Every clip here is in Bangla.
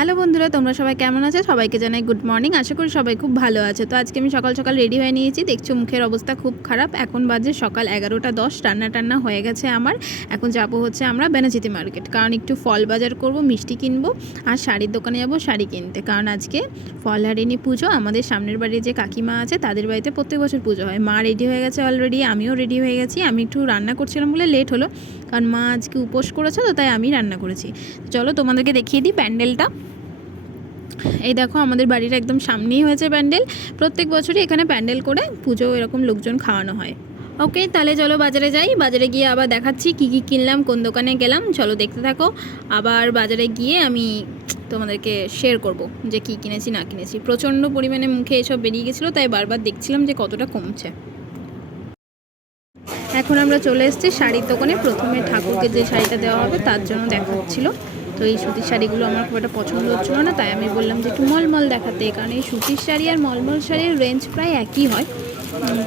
হ্যালো বন্ধুরা, তোমরা সবাই কেমন আছো? সবাইকে জানাই গুড মর্নিং। আশা করি সবাই খুব ভালো আছে। তো আজকে আমি সকাল সকাল রেডি হয়ে নিয়েছি। দেখছো মুখের অবস্থা খুব খারাপ। এখন বাজে সকাল 11টা 10। টান্না হয়ে গেছে আমার। এখন যাবো হচ্ছে আমরা বেনাচিতি মার্কেট, কারণ একটু ফল বাজার করব, মিষ্টি কিনবো আর শাড়ির দোকানে যাবো শাড়ি কিনতে। কারণ আজকে ফলহারিণী পুজো। আমাদের সামনের বাড়ির যে কাকিমা আছে তাদের বাড়িতে প্রত্যেক বছর পুজো হয়। মা রেডি হয়ে গেছে অলরেডি, আমিও রেডি হয়ে গেছি। আমি একটু রান্না করছিলাম বলে লেট হলো, কারণ মা আজকে উপোস করেছে, তো তাই আমি রান্না করেছি। চলো তোমাদেরকে দেখিয়ে দিই প্যান্ডেলটা। এই দেখো, আমাদের বাড়ির একদম সামনেই হয়েছে প্যান্ডেল। প্রত্যেক বছরই এখানে প্যান্ডেল করে পুজো এরকম লোকজন খাওয়ানো হয়। ওকে, তাহলে চলো বাজারে যাই। বাজারে গিয়ে আবার দেখাচ্ছি কী কী কিনলাম, কোন দোকানে গেলাম। চলো দেখতে থাকো। আবার বাজারে গিয়ে আমি তোমাদেরকে শেয়ার করব যে কী কিনেছি না কিনেছি। প্রচণ্ড পরিমাণে মুখে এসব বেরিয়ে গেছিলো, তাই বারবার দেখছিলাম যে কতটা কমছে। এখন আমরা চলে এসেছি শাড়ির দোকানে। প্রথমে ঠাকুরকে যে শাড়িটা দেওয়া হবে তার জন্য দেখাচ্ছিলো। তো এই সুতির শাড়িগুলো আমার খুব একটা পছন্দ হচ্ছিলো না, তাই আমি বললাম যে একটু মলমল দেখাতে, কারণ এই সুতির শাড়ি আর মলমল শাড়ির রেঞ্জ প্রায় একই হয়।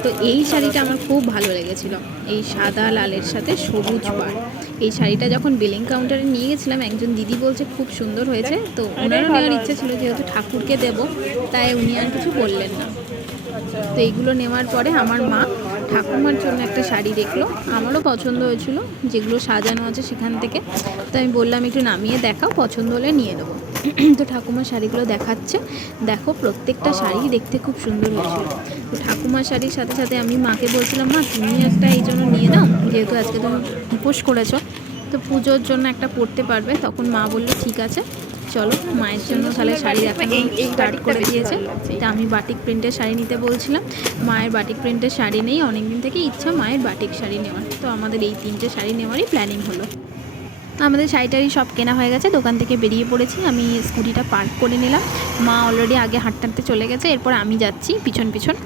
তো এই শাড়িটা আমার খুব ভালো লেগেছিলো, এই সাদা লালের সাথে সবুজ পাড়। এই শাড়িটা যখন বিলিং কাউন্টারে নিয়ে গেছিলাম, একজন দিদি বলছে খুব সুন্দর হয়েছে। তো ওনারও নেওয়ার ইচ্ছে ছিল, যেহেতু ঠাকুরকে দেবো, তাই উনি আর কিছু বললেন না। তো এইগুলো নেওয়ার পরে আমার মা ঠাকুমার জন্য একটা শাড়ি দেখলো, আমারও পছন্দ হয়েছিল, যেগুলো সাজানো আছে সেখান থেকে। তো আমি বললাম একটু নামিয়ে দেখাও, পছন্দ হলে নিয়ে দেবো। তো ঠাকুমার শাড়িগুলো দেখাচ্ছে। দেখো, প্রত্যেকটা শাড়ি দেখতে খুব সুন্দর হয়েছিল। তো ঠাকুমার শাড়ির সাথে সাথে আমি মাকে বলছিলাম, মা তুমি একটা এই জন্য নিয়ে নাও, যেহেতু আজকে তুমি উপোস করেছো, তো পুজোর জন্য একটা পরতে পারবে। তখন মা বললো ঠিক আছে, চলো মায়ের জন্য তাহলে শাড়ি দেখানো স্টার্ট করে দিয়েছে। তা আমি বাটিক প্রিন্টের শাড়ি নিতে বলছিলাম। মায়ের বাটিক প্রিন্টের শাড়ি নেই, অনেকদিন থেকে ইচ্ছা মায়ের বাটিক শাড়ি নেওয়ার। তো আমাদের এই 3টে শাড়ি নেওয়ারই প্ল্যানিং হলো। আমাদের শাড়িটারি সব কেনা হয়ে গেছে, দোকান থেকে বেরিয়ে পড়েছি। আমি স্কুটিটা পার্ক করে নিলাম। মা অলরেডি আগে হাঁটতে চলে গেছে, এরপর আমি যাচ্ছি পিছন পিছন।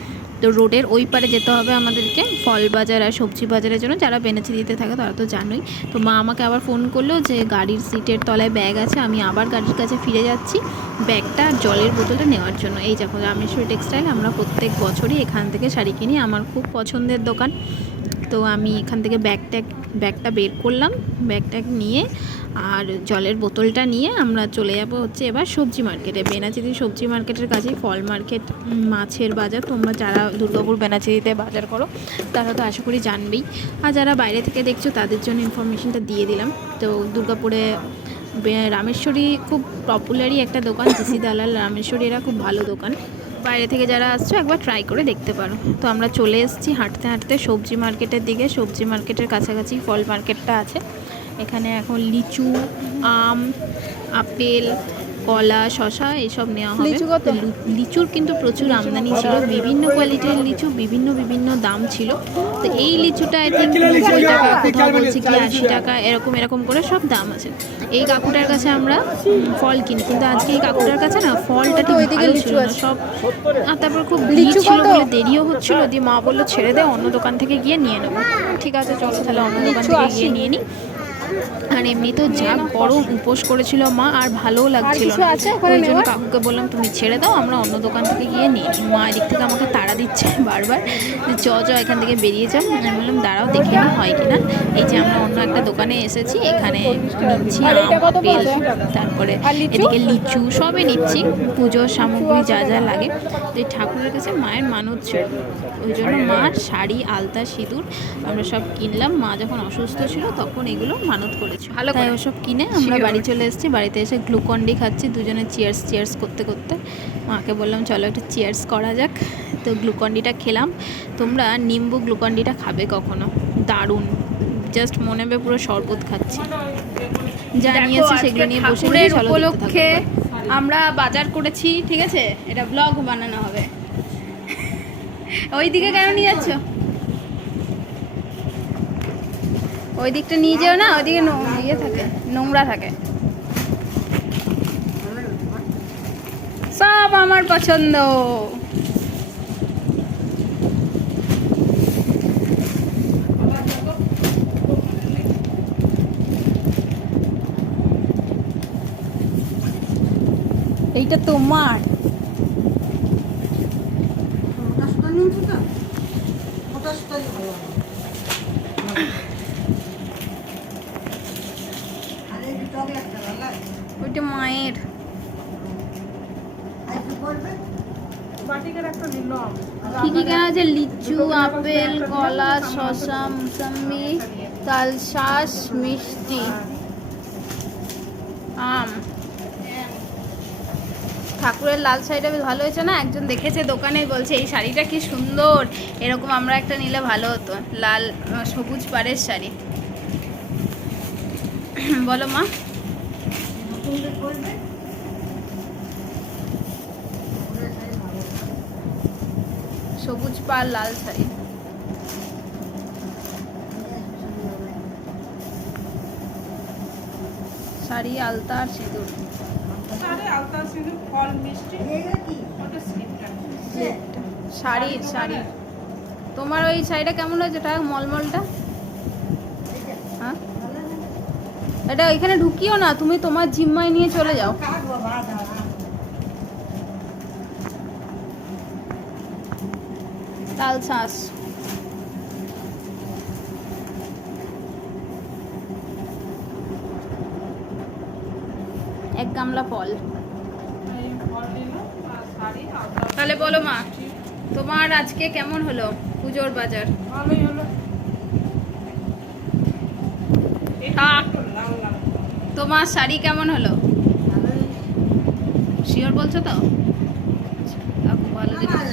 তো রোডের ওই পারে যেতে হবে আমাদেরকে ফল বাজার আর সবজি বাজারের জন্য। যারা বেনাচিতিতে থাকে তারা তো জানোই। তো মা আমাকে আবার ফোন করলো যে গাড়ির সিটের তলায় ব্যাগ আছে। আমি আবার গাড়ির কাছে ফিরে যাচ্ছি ব্যাগটা আর জলের বোতলটা নেওয়ার জন্য। এই দেখো, রামেশ্বরী টেক্সটাইল, আমরা প্রত্যেক বছরই এখান থেকে শাড়ি কিনি, আমার খুব পছন্দের দোকান। তো আমি এখান থেকে ব্যাগটা বের করলাম, ব্যাগটা নিয়ে আর জলের বোতলটা নিয়ে আমরা চলে যাব হচ্ছে এবার সবজি মার্কেটে। বেনাচিতি সবজি মার্কেটের কাছেই ফল মার্কেট, মাছের বাজার। তোমরা যারা দুর্গাপুর বেনাচিতিতে বাজার করো তারা তো আশা করি জানবেই, আর যারা বাইরে থেকে দেখছো তাদের জন্য ইনফরমেশনটা দিয়ে দিলাম। তো দুর্গাপুরে রামেশ্বরী খুব পপুলারই একটা দোকান, জিসি দালাল রামেশ্বরী, এরা খুব ভালো দোকান। বাইরে থেকে যারা আসছো একবার ট্রাই করে দেখতে পারো। তো আমরা চলে এসেছি হাঁটতে হাঁটতে সবজি মার্কেটের দিকে। সবজি মার্কেটের কাছাকাছি ফল মার্কেটটা আছে। এখানে এখন লিচু, আম, আপেল, কলা, শশা এইসব নেওয়া হবে। লিচুর কিন্তু প্রচুর আমদানি ছিল, বিভিন্ন কোয়ালিটির লিচু, বিভিন্ন দাম ছিল। তো এই লিচুটা আই থিঙ্ক 90 টাকা, কোথাও বলছে কি 80 টাকা, এরকম করে সব দাম আছে। এই কাকুটার কাছে আমরা ফল কিনি, কিন্তু আজকে এই কাকুটার কাছে না ফলটা ঠিক ভালো ছিল না সব। আর তারপর খুব ভিড় ছিল বলে দেরিও হচ্ছিলো, দিয়ে মা বললো ছেড়ে দে, অন্য দোকান থেকে গিয়ে নিয়ে নেবো। ঠিক আছে চলো তাহলে অন্য দোকান থেকে গিয়ে নিয়ে নিই। আর এমনি তো যা গরম, উপোস করেছিল মা, আর ভালোও লাগছিল না। ওই জন্য কাকুকে বললাম তুমি ছেড়ে দাও, আমরা অন্য দোকান থেকে গিয়ে নিয়ে নিই। মা এদিক থেকে আমাকে তাড়া দিচ্ছে বারবার যে এখান থেকে বেরিয়ে যাও। আমি বললাম দাঁড়াও দেখে নিই হয় কিনা। এই যে আমরা অন্য একটা দোকানে এসেছি, এখানে নিচ্ছি আম, আপেল, তারপরে এদিকে লিচু, সবই নিচ্ছি পুজোর সামগ্রী যা যা লাগে। তো এই ঠাকুরের কাছে মায়ের মানত ছিল, ওই জন্য মার শাড়ি, আলতা, সিঁদুর আমরা সব কিনলাম। মা যখন অসুস্থ ছিল তখন এগুলো মানত করেছি, ভালো তাই ওসব কিনে আমরা বাড়ি চলে এসেছি। বাড়িতে এসে গ্লুকন্ডি খাচ্ছি দুজনে, চিয়ার্স করতে করতে। মাকে বললাম চলো একটু চিয়ার্স করা যাক। তো গ্লুকন্ডিটা খেলাম। তোমরা নিম্বু গ্লুকন্ডিটা খাবে কখনো, দারুণ, জাস্ট মনে হবে পুরো শরবত খাচ্ছি। যা নিয়েছি সেগুলো নিয়ে বসে উপলক্ষে আমরা বাজার করেছি, ঠিক আছে? এটা ব্লগ বানানো হবে। ওই দিকে কেন নিয়ে যাচ্ছ? ওই দিকটা নিয়ে যাও না, ওইদিকে ইয়ে থাকে, নোংরা থাকে। সব আমার পছন্দ। এইটা তোমার। ওইটা মায়ের। বাটিকের একটা নিলাম। কি কি কেনা আছে? লিচু, আপেল, কলা, শসা, মুসাম্বি, তালশাঁস, মিষ্টি, আম। ঠাকুরের লাল শাড়িটা বেশ ভালো হয়েছে না? একজন দেখেছে দোকানে, বলছে এই শাড়িটা কি সুন্দর, এরকম আমরা একটা নিলে ভালো হতো। লাল সবুজ পাড়ের শাড়ি। বলো মা। সবুজ পাড় লাল শাড়ি। শাড়ি, আলতা আর সিঁদুর। আরে আলতা সিঁদুর, ফল, মিষ্টি, ওটা স্লিপটা। শাড়ি। তোমার ওই শাড়িটা কেমন হয়েছে? এটা মলমলটা, হ্যাঁ? এটা এখানে ঢুকিও না, তুমি তোমার জিম্মায় নিয়ে চলে যাও। তালশাঁস, এক গামলা ফল। এই ফল নিলাম আর শাড়ি, আলতা। তাহলে বলো মা, তোমার আজকে কেমন হলো পুজোর বাজার? ভালোই হলো। এটা একটু লাল লাল। তোমার শাড়ি কেমন হলো? শিওর বলছো তো? আচ্ছা, খুব ভালো জিনিস।